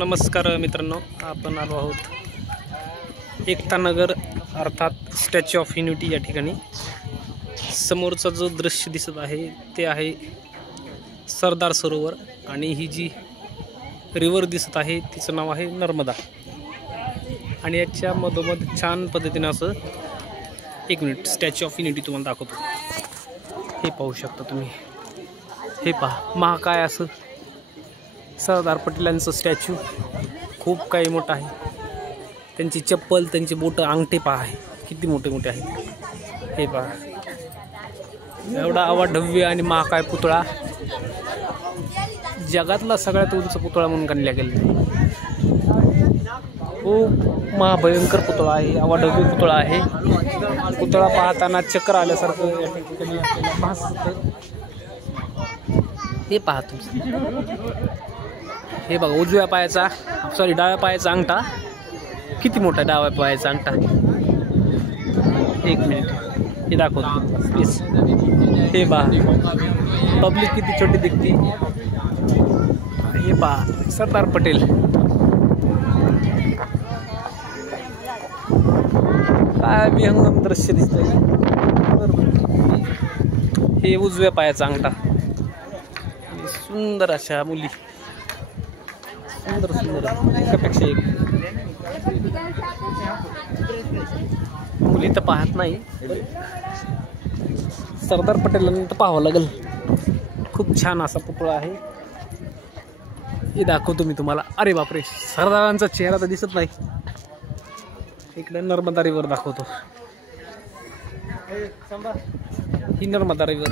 नमस्कार मित्रांनो, आपण आलो आहोत एकता नगर अर्थात स्टॅच्यू ऑफ युनिटी या ठिकाणी। समोरचा जो दृश्य दिसत आहे ते आहे सरदार सरोवर आणि ही जी रिवर दिसत आहे तिचं नाव आहे नर्मदा। आणि याच्या मधोमध छान पद्धतीने असं एक मिनिट स्टॅच्यू ऑफ युनिटी तुम्हाला दाखवतो। हे पाहू शकता तुम्ही, हे पहा महाकाय असं सरदार पटेलांचं स्टॅच्यू खूप काही मोठा आहे। त्यांची चप्पल, त्यांची बोटं, अंगठे पहा किती मोठे मोठे आहेत। हे पहा एवढा अवाढव्य आणि महाकाय पुतळा, जगातला सगळ्यात उंच पुतळा म्हणून गणला गेला। खूप महाभयंकर पुतळा आहे, अवाढव्य पुतळा आहे। पुतळा पाहताना चक्कर आल्यासारखं या ठिकाणी आपल्याला भासतं। हे पहा तुम्ही, हे बघा उजव्या पायाचा डाव्या पायाचा अंगठा किती मोठा, डाव्या पायाचा अंगठा। एक मिनिट हे दाखवतो प्लीज। हे पहा पब्लिक किती छोटी दिसते। हे पहा सरदार पटेल, काय विहंगम दृश्य दिसतंय। हे उजव्या पायाचा अंगठा, सुंदर अशा मुली, सुंदर सुंदर एकापेक्षा एक मुली तर पाहत नाही, सरदार पटेलांना तर पाहावं लागेल। खूप छान असा पुतळा आहे, हे दाखवतो मी तुम्हाला। अरे बापरे, सरदारांचा चेहरा तर दिसत नाही। इकडे नर्मदा रिवर दाखवतो, ही नर्मदा रिवर।